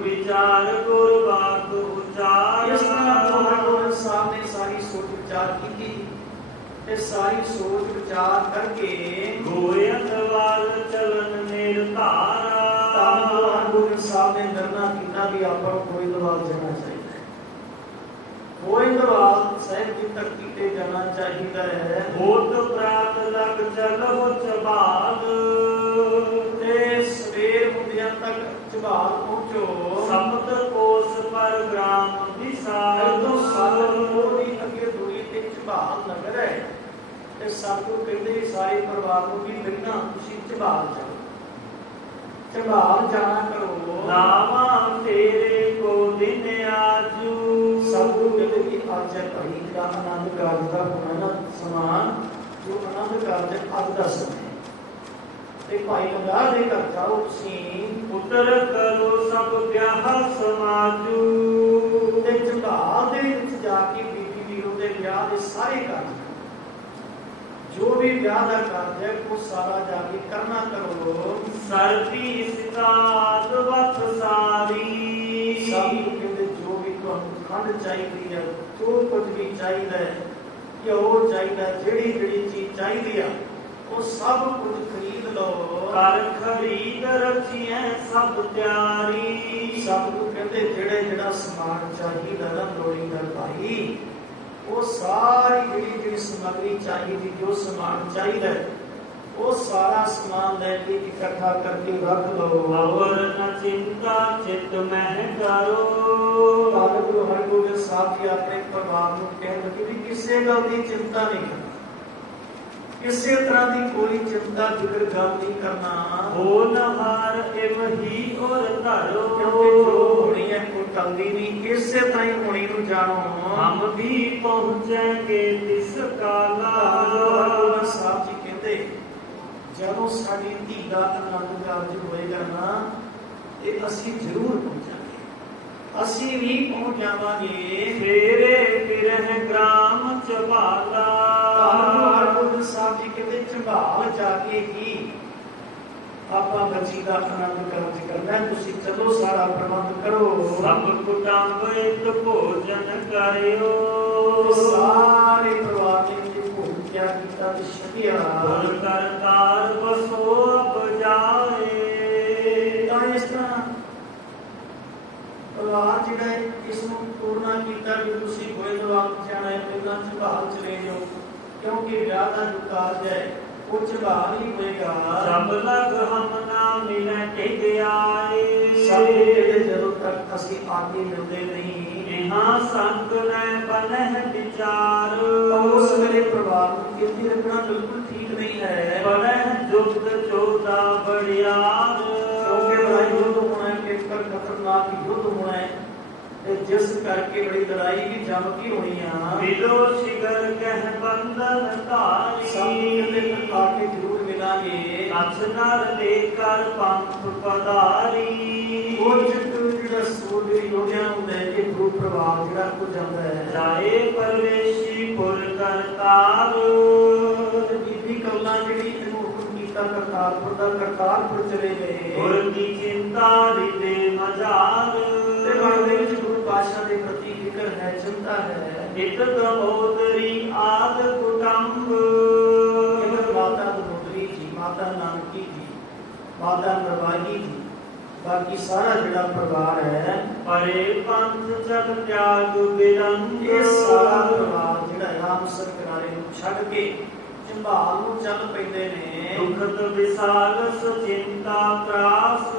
ਵਿਚਾਰ ਗੁਰ ਬਾਤ ਉਚਾਰ ਇਸ ਤਰ੍ਹਾਂ ਜੋ ਹਰਗੋਬਿੰਦ ਸਾਹਿਬ ਨੇ ਸਾਰੀ ਸੋਚ ਵਿਚਾਰ ਕੀਤੀ ਤੇ ਸਾਰੀ ਸੋਚ ਵਿਚਾਰ ਕਰਕੇ ਗੋਇੰਦ ਵੱਲ ਚਲਨ ਨਿਰਧਾਰਾ ਤਾਂ ਜੋ ਹਰਗੋਬਿੰਦ ਸਾਹਿਬ ਨੇ ਨਿਰਣਾ ਕੀਤਾ ਵੀ ਆਪਾਂ ਨੂੰ ਗੋਇੰਦਵਾਲ ਜਾਣਾ ਚਾਹੀਦਾ ਹੈ। ਗੋਇੰਦਵਾਲ ਸਾਹਿਬ ਦੀ ਧਰਤੀ ਤੇ ਜਾਣਾ ਚਾਹੀਦਾ ਹੈ। ਹੋਤ ਪ੍ਰਾਤ ਲਗ ਚਲੋ ਚਬਾਲ ਤੇ ਸਵੇਰ ਹੁੰਦਿਆਂ ਤੱਕ ਝਬਾਲ ਪਹੁੰਚੋ। ਸਪਤ ਕੋਸ ਪਰ ਗ੍ਰਾਮ ਵਿਸਾਲ ਤੋਂ ਸਾਧਨ ਦੀ ਅੱਗੇ ਦੂਰੀ ਤੇ ਝਬਾਲ ਨਗਰ ਹੈ ਤੇ ਸਤਿਗੁਰੂ ਕਹਿੰਦੇ ਸਾਰੇ ਪਰਿਵਾਰ ਨੂੰ ਵੀ ਪਹਿਲਾਂ ਤੁਸੀਂ ਝਬਾਲ ਜਾਓ, ਝਬਾਲ ਜਾਣਾ ਕਰੋ। ਨਾਵਾਂ ਤੇਰੇ ਕੋ ਦਿਨ ਆਜੂ ਸਤਿਗੁਰੂ ਕਹਿੰਦੇ ਕਿ ਅੱਜ ਹੈ ਭਾਈ ਦਾ ਆਨੰਦ ਕਾਰਜ ਦਾ ਹੋਣਾ ਨਾ ਸਮਾਨ ਜੋ ਆਨੰਦ ਕਾਰਜ ਅੱਜ ਦਾ ਸਮਾਂ ਤੇ ਭਾਈ ਲੰਗਾਹ ਦੇ ਘਰ ਜਾਓ ਤੁਸੀਂ। ਉਤਰ ਕਰੋ ਸਭ ਵਿਆਹ ਸਮਾਜੂ ਤੇ ਝਬਾਲ ਦੇ ਵਿੱਚ ਜਾ ਕੇ ਬੀਬੀ ਵੀਰੋ ਦੇ ਵਿਆਹ ਦੇ ਸਾਰੇ ਕਾਰਜ ਜੋ ਵੀ ਵਿਆਹ ਦਾ ਕਾਰਜ ਹੈ ਉਹ ਸਾਰਾ ਜਾ ਕੇ ਕਰਨਾ ਕਰੋ। ਸਰਦੀ ਸਿਤਾਦ ਵਤ ਸਾਰੀ ਸਭ ਨੂੰ ਕਹਿੰਦੇ ਜੋ ਵੀ ਤੁਹਾਨੂੰ ਖੰਡ ਚਾਹੀਦੀ ਹੈ, ਜੋ ਕੁਝ ਵੀ ਚਾਹੀਦਾ ਹੈ, ਘਿਓ ਚਾਹੀਦਾ, ਜਿਹੜੀ ਜਿਹੜੀ ਚੀਜ਼ ਚਾਹੀਦੀ ਆ ਉਹ ਸਭ ਕੁਝ ਖਰੀਦ ਲਓ। ਕਰ ਖਰੀਦ ਰਚੀਐ ਸਭ ਤਿਆਰੀ ਸਭ ਨੂੰ ਕਹਿੰਦੇ ਜਿਹੜਾ ਸਮਾਨ ਚਾਹੀਦਾ ਨਾ ਲੋੜੀਂਦਾ ਭਾਈ ਉਹ ਸਾਰੀ ਜਿਹੜੀ ਸਮੱਗਰੀ ਚਾਹੀਦੀ, ਜੋ ਸਮਾਨ ਚਾਹੀਦਾ ਉਹ ਸਾਰਾ ਸਮਾਨ ਲੈ ਕੇ ਇਕੱਠਾ ਕਰਕੇ ਰੱਖ ਲਓ। ਅਵਰ ਨ ਚਿੰਤਾ ਚਿਤ ਮਹਿ ਕਰੋ। ਗੁਰੂ ਹਰਗੋਬਿੰਦ ਸਾਹਿਬ ਜੀ ਆਪਣੇ ਪਰਿਵਾਰ ਨੂੰ ਕਹਿੰਦੇ ਕਿ ਵੀ ਕਿਸੇ ਗੱਲ ਦੀ ਚਿੰਤਾ ਨਹੀਂ ਕਰਨੀ, ਕਿਸੇ ਤਰ੍ਹਾਂ ਦੀ ਕੋਈ ਚਿੰਤਾ ਫਿਕਰ ਗਮ ਨਹੀਂ ਕਰਨਾ। ਹੋ ਨਹਾਰ ਇਮ ਹੀ ਔਰ ਧਰੋ ਕਿਉਂਕਿ ਜੋ ਹੋਣੀ ਹੈ ਕੋਈ ਟਲਦੀ ਨਹੀਂ, ਇਸੇ ਤਰ੍ਹਾਂ ਹੀ ਹੋਣੀ ਨੂੰ ਜਾਣੋ। ਹਮ ਵੀ ਪਹੁੰਚਾਂਗੇ ਤਿਸ ਕਾਲਾ। ਹਰਗੋਬਿੰਦ ਸਾਹਿਬ ਜੀ ਕਹਿੰਦੇ ਜਦੋਂ ਸਾਡੀ ਧੀ ਦਾ ਆਨੰਦ ਕਾਰਜ ਹੋਏਗਾ ਨਾ ਤੇ ਅਸੀਂ ਜ਼ਰੂਰ ਪਹੁੰਚਾਂਗੇ, ਅਸੀਂ ਵੀ ਪਹੁੰਚ ਜਾਵਾਂਗੇ। ਫੇਰੇ ਫਿਰਹਿ ਗ੍ਰਾਮ ਚਬਾਲਾ। ਹਰਗੋਬਿੰਦ ਸਾਹਿਬ ਜੀ ਕਹਿੰਦੇ ਝਬਾਲ ਜਾ ਕੇ ਹੀ ਆਪਾਂ ਬੱਚੀ ਦਾ ਆਨੰਦ ਕਾਰਜ ਕਰਨਾ, ਤੁਸੀਂ ਚਲੋ ਸਾਰਾ ਪ੍ਰਬੰਧ ਕਰੋ। ਸਭ ਕੁਟੰਬ ਇੱਕ ਭੋਜਨ ਕਰਿਓ। ਸਾਰੇ ਪਰਿਵਾਰ ਨੇ ਤੇ ਭੋਜਨ ਤਿਆਰ ਕੀਤਾ ਤੇ ਛਕਿਆ। ਗੁਰ ਕਰਤਾਰ ਬਸੋ ਅਬ ਜਾਏ। ਤਾਂ ਇਸ ਤਰ੍ਹਾਂ ਪਰਿਵਾਰ ਜਿਹੜਾ ਹੈ ਇਸ ਨੂੰ ਪੂਰਨਾ ਕੀਤਾ ਵੀ ਤੁਸੀਂ ਗੋਇੰਦਵਾਲ ਜਾਣਾ ਹੈ, ਪਹਿਲਾਂ ਝਬਾਲ ਚਲੇ ਜਾਓ ਕਿਉਂਕਿ ਵਿਆਹ ਦਾ ਜੋ ਕਾਰਜ ਹੈ ਉਹ ਝਬਾਲ ਹੀ ਹੋਏਗਾ। ਸਭ ਲਗ ਹਮ ਨਾ ਮਿਲੈ ਟਿਕ ਆਏ। ਸਭ ਕਹਿੰਦੇ ਜਦੋਂ ਤੱਕ ਅਸੀਂ ਆਗੇ ਮਿਲਦੇ ਨਹੀਂ ਇਹਾਂ ਸੰਤ ਲੈ ਬਨਹਿ ਵਿਚਾਰ। ਉਸ ਵੇਲੇ ਪਰਿਵਾਰ ਨੂੰ ਕਿਤੇ ਰੱਖਣਾ ਬਿਲਕੁਲ ਠੀਕ ਨਹੀਂ ਹੈ। ਬਨਹਿ ਜੁਗਤ ਚੋਦਾ ਬੜਿਆਰ। ਕਿਉਂਕਿ ਬੜਾ ਯੁੱਧ ਹੋਣਾ ਹੈ, ਪੇਪਰ ਖਤਰਨਾਕ ਯੁੱਧ ਹੋਣਾ ਹੈ ਤੇ ਜਿਸ ਕਰਕੇ ਬੜੀ ਲੜਾਈ ਵੀ ਜੰਮ ਕੀ ਹੋਣੀ ਆ। ਮਿਲੋ ਸ਼ਿਗਰ ਕਹਿ ਬੰਧਨ ਧਾਰੀ। ਸਭ ਕਹਿੰਦੇ ਆ ਕੇ ਜ਼ਰੂਰ ਮਿਲਾਂਗੇ। ਅਛ ਨਰ ਦੇ ਕਰ ਪੰਥ ਪਧਾਰੀ। ਉਹ ਜਿਹੜਾ ਸੂਰਬੀਰ ਯੋਧਿਆਂ ਨੂੰ ਲੈ ਕੇ ਗੁਰੂ ਪਰਿਵਾਰ ਜਿਹੜਾ ਕੋ ਜਾਂਦਾ ਹੈ ਜਾਏ ਪਰਵੇਸ਼ੀ ਪੁਰ ਕਰਤਾਰ। ਬੀਬੀ ਕੌਲਾਂ ਜਿਹੜੀ ਇਹਨੂੰ ਹੁਕਮ ਕੀਤਾ ਕਰਤਾਰਪੁਰ ਦਾ, ਕਰਤਾਰਪੁਰ ਚਲੇ ਗਏ। ਗੁਰ ਦੀ ਚਿੰਤਾ ਰਿਦੇ ਮਝਾਰ। ਤੇ ਮਨ ਦੇ ਵਿੱਚ ਗੁਰੂ ਪਾਤਸ਼ਾਹ ਦੇ ਪ੍ਰਤੀ ਫਿਕਰ ਹੈ, ਚਿੰਤਾ ਹੈ। ਇਤ ਦਮੋਦਰੀ ਆਦ ਕੁਟੰਬ। ਮਾਤਾ ਦਮੋਦਰੀ ਜੀ, ਮਾਤਾ ਨਾਨਕੀ ਜੀ, ਮਾਤਾ ਨਰਵਾਈ ਜੀ, ਬਾਕੀ ਸਾਰਾ ਜਿਹੜਾ ਪਰਿਵਾਰ ਹੈ ਪਰੇ ਪੰਥ ਜਗ ਤਿਆਗ ਬਿਰੰਗ। ਇਹ ਸਾਰਾ ਪਰਿਵਾਰ ਜਿਹੜਾ ਰਾਮਸਰ ਕਿਨਾਰੇ ਨੂੰ ਛੱਡ ਕੇ ਝਬਾਲ ਨੂੰ ਚੱਲ ਪੈਂਦੇ ਨੇ। ਦੁਖਤ ਵਿਸਾਲ ਸੁਚਿੰਤਾ ਤਰਾਸ।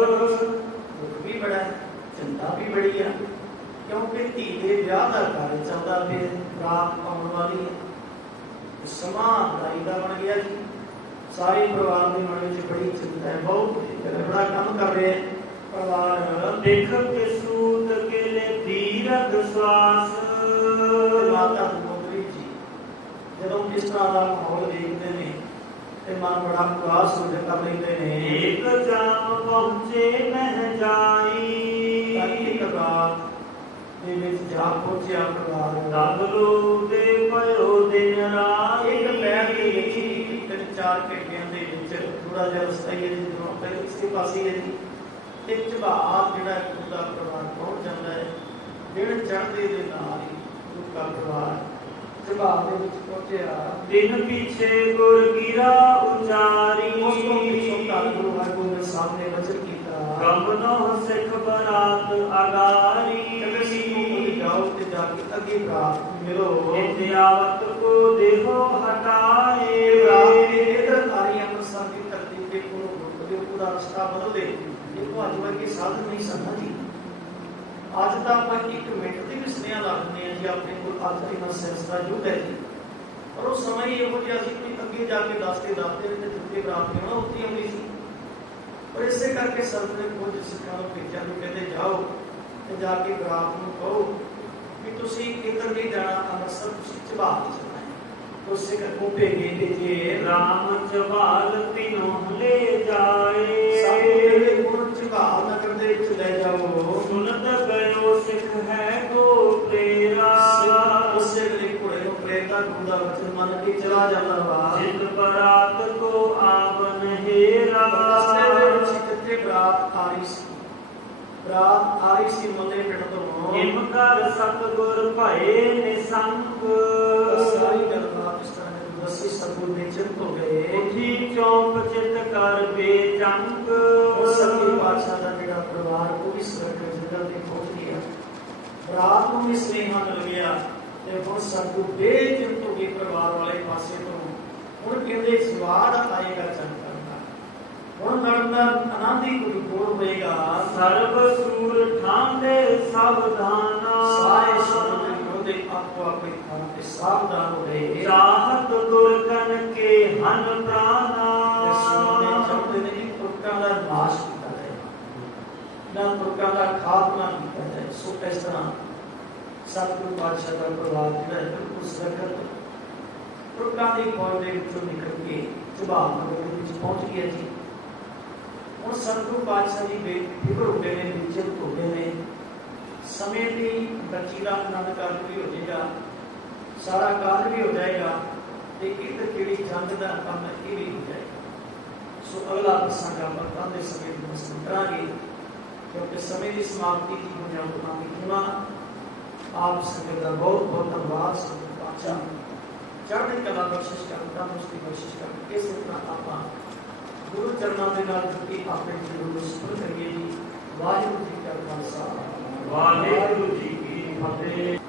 ਦੁੱਖ ਵੀ ਬੜਾ ਹੈ, ਚਿੰਤਾ ਵੀ ਬੜੀ ਆ ਕਿਉਂਕਿ ਧੀ ਦੇ ਵਿਆਹ ਦਾ ਕਾਰਜ ਚੱਲਦਾ ਪਿਆ, ਰਾਤ ਆਉਣ ਵਾਲੀ ਹੈ, ਸਮਾਂ ਲੜਾਈ ਦਾ ਬਣ ਗਿਆ ਜੀ। ਸਾਰੇ ਪਰਿਵਾਰ ਦੇ ਮਨ ਵਿੱਚ ਬੜੀ ਚਿੰਤਾ ਹੈ, ਬਹੁਤ ਬੜਾ ਕੰਮ ਕਰ ਰਹੇ ਪਰਿਵਾਰ। ਦੇਖ ਕੇ ਸੂਤ ਕੇ ਧੀਰਜ ਸਵਾਸ। ਮਾਤਾ ਦਮੋਦਰੀ ਜੀ ਜਦੋਂ ਇਸ ਤਰ੍ਹਾਂ ਦਾ ਮਾਹੌਲ ਦੇਖਦੇ ਨੇ ਤੇ ਮਨ ਬੜਾ ਉਦਾਸ ਹੋ ਜਾਂਦਾ, ਕਰ ਲੈਂਦੇ ਨੇ। ਇੱਕ ਜਾਮ ਪਹੁੰਚੇ ਮਹਿ ਜਾਈ। ਇੱਕ ਰਾਤ ਦੇ ਵਿੱਚ ਜਾ ਪਹੁੰਚਿਆ ਪਰਿਵਾਰ ਦਬਲੂ ਦੇ ਪਇਓ ਦਿਨ ਰਾਤ ਇੱਕ ਪੈਰ ਦੇ ਵਿੱਚ ਹੀ 3-4 ਘੰਟਿਆਂ ਦੇ ਵਿੱਚ ਥੋੜਾ ਜਿਹਾ ਰਸਤਾ ਹੀ ਹੈ ਜਦੋਂ ਆਪਾਂ ਇਸੇ ਪਾਸੇ ਹੈ ਜੀ ਤੇ ਝਬਾਰ ਜਿਹੜਾ ਗੁਰੂ ਦਾ ਪਰਿਵਾਰ ਪਹੁੰਚ ਜਾਂਦਾ ਹੈ। ਦਿਨ ਚੜ੍ਹਦੇ ਦੇ ਨਾਲ ਹੀ ਗੁਰੂ ਦਾ ਪਰਿਵਾਰ ਝਬਾਰ ਦੇ ਵਿੱਚ ਪਹੁੰਚਿਆ। ਦਿਨ ਪਿੱਛੇ ਗੁਰ ਗਿਰਾ ਉਚਾਰੀ ਉਸ ਤੋਂ ਪਿੱਛੋਂ ਧੰਨ ਗੁਰੂ ਹਰਗੋਬਿੰਦ ਸਾਹਿਬ ਨੇ ਵਚਨ ਕੀਤਾ ਗਮਨੋ ਸਿੱਖ ਬਰਾਤ ਅਗਾਰੀ ਕਹਿੰਦੇ ਸੀ ਨੂੰ ਜਾਓ ਤੇ ਜਾ ਕੇ ਅੱਗੇ ਬਰਾਤ ਨੂੰ ਮਿਲੋ। ਇਤਿਆਵਤ ਕੋ ਦੇਹੋ ਹਟਾਏ ਬਰਾਤ ਦੇ ਇਧਰ ਆਰੀ ਅੰਮ੍ਰਿਤਸਰ ਦੀ ਧਰਤੀ ਤੇ ਕੋਲੋਂ ਗੁਰਦੇ ਪੂਰਾ ਰਸਤਾ ਬਦਲ ਦੇ। ਦੇਖੋ ਅੱਜ ਵਰਗੇ ਸਾਧਨ ਨਹੀਂ ਸਨ ਜੀ। ਅੱਜ ਤਾਂ ਆਪਾਂ 1 ਮਿੰਟ ਦੀ ਵੀ ਸੁਨੇਹਾ ਲਾ ਦਿੰਦੇ ਹਾਂ ਜੀ ਆਪਣੇ ਕੋਲ ਅੱਜ ਇੰਨਾ ਸੈਂਸ ਦਾ ਯੁੱਗ ਹੈ ਜੀ। ਪਰ ਉਹ ਸਮਾਂ ਹੀ ਇਹੋ ਜਿਹਾ ਸੀ ਕਿ ਅੱਗੇ ਜਾ ਕੇ ਦੱਸਦੇ ਤੇ ਜਿੱਥੇ ਬਰਾਤ ਹੋਣਾ ਉੱਥੇ ਆਉਂਦੀ ਸੀ। ਪਰ ਇਸੇ ਕਰਕੇ ਸੰਤ ਨੇ ਕੁਝ ਸਿੱਖਾਂ ਨੂੰ ਭੇਜਿਆ ਨੂੰ ਕਹਿੰਦੇ ਜਾਓ ਤੇ ਜਾ ਕੇ ਬਰਾਤ ਨੂੰ ਕਹੋ ਕਿ ਤੁਸੀਂ ਇੱਧਰ ਨਹੀਂ ਜਾਣਾ ਅੰਮ੍ਰਿਤਸਰ ਤੁਸੀਂ ਝਬਾਲ ਨਹੀਂ ਜਾਣਾ ਹੈ। तो सिख को भेजे जे राम चबाल तीनों ले जाए सब मेरे गुण चबाल नगर दे विच ले जाओ। सुनत गयो सिख है गो प्रेरा उससे मेरे घोड़े को प्रेरता गुरु दा वचन मन के चला जाता वा। जित बरात को आवन हेरा रस्ते दे विच जिथे बरात आ रही सी बरात आ रही सी मले पिंड तो हिमकर सतगुर भये निसंग सारी गलबात इस तरह की दसी सतगुर बेचैन हो गए। उठी चौंप चित कर बेजंग उस सच्चे पातशाह दा जेड़ा परिवार को भी सुरक्षित जगह ते पहुंच गया। रात को भी स्नेहा मिल गया ते हुण सतगुर बेचैन हो गए परिवार वाले पासे तो हुण कहंदे स्वाद आएगा चंद करना हुण लड़न दा आनंद ही कोई कोल होएगा। सर्व सूर ठांदे सावधाना सारे शब्द दे आपको अपने खान पे सावधान हो रहे चाहत दुर्गन के हन प्राणा चाहते नहीं तुर्का का नाश किया जाए ना तुर्का का खात्मा किया जाए। सो इस तरह सतगुरु पातशाह का परिवार जो है बिल्कुल सुरक्षित तुर्का की फौज के विचों निकल के चबाल नगर के पहुंच गया जी। और सतगुरु पातशाह जी बेफिक्र हो गए हैं बेचैन हो गए हैं। समय की बच्ची का आनंद कार्य भी हो जाएगा सारा कार्य भी हो जाएगा तो इधर केड़ी जंग का काम है ये भी हो जाएगा। सो अगला प्रसंग आप आते समय प्रस्तुत करांगे क्योंकि समय की समाप्ति की बुनियाद होना आप संगत का बहुत बहुत धन्यवाद। सतगुरु पातशाह चढ़ने कला बख्शिश कर तंदुरुस्ती बख्शिश कर इस तरह आप गुरु चरणों के नाल जुटी अपने जीवन को सफल करिए जी। वाहिगुरू जी का खालसा वाहेगुरु जी की फतेह।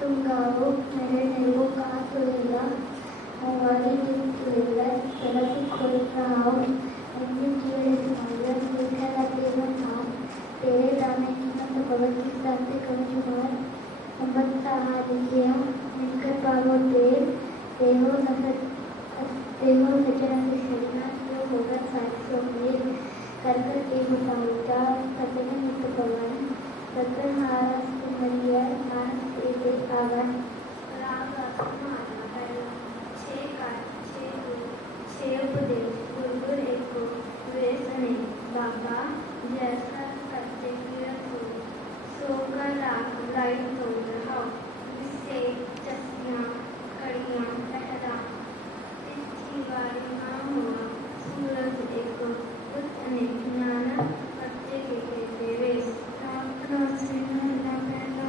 तुम गाओ मेरे नेवों का सोएगा हमारी दिन सोएगा तरफ खोल रहा अन्य जीवन समाया देखा लगे नाम तेरे दाने की मत भगवत गीता से कंजुमार अमृता हादिया निकट पावो देहो नफरत देहो सचना से शरीना जो होगा 700 मील कर कर के मुसाविदा सचने मित भवन सकर हारा सुमरिया मान तेरे आवन राग माना पहला 6 काट 6 उपदेश गुरु एको वे सने बाबा जैसा सत्य किरत हो सो का राग लाइट हो रहा जिससे चस्या कड़ियां पहरा तिथि वाली ना हुआ सूरज एको उत्तने ज्ञान सत्य के कहते वे राम से महिला पहला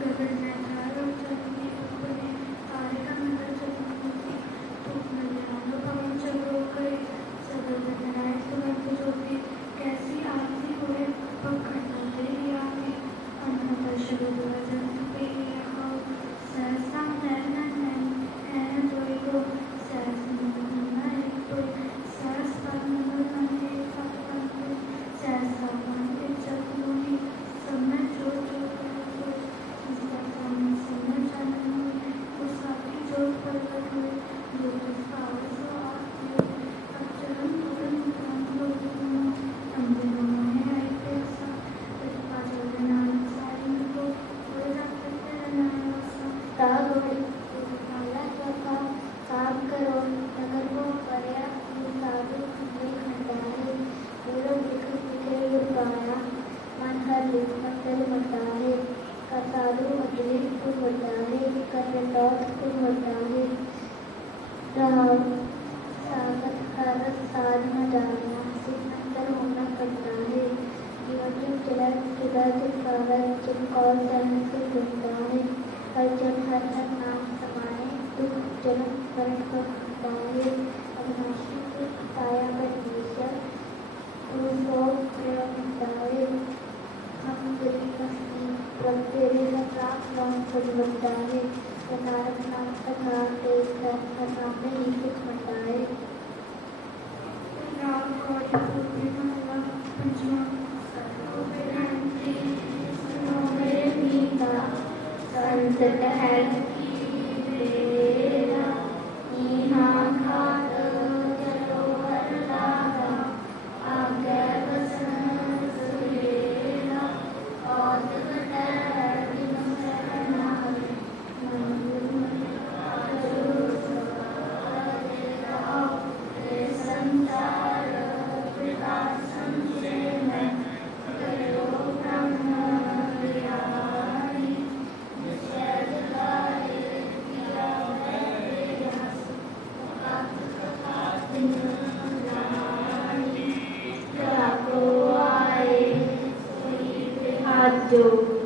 गगन में धारो चलनी अपने तारे का नगर चलनी तुम मल्यानो पवन चलो गए सदर बनाए सुगंध ज्योति कैसी आरती हुए पखड़ना तेरी आगे अन्नता शब्द वजन पे हो सहसा नैना नैन जोई को सहस नैना एक तो सहस पर नगर नंदे पत पद बनता है प्रतारक नाम कथा तेज कथा में ही कुछ बनता है राम को टपुरी महला पंचमा मेरे मीता संसद है यहाँ खात चलो लागा आगे बसन सुरेला और जो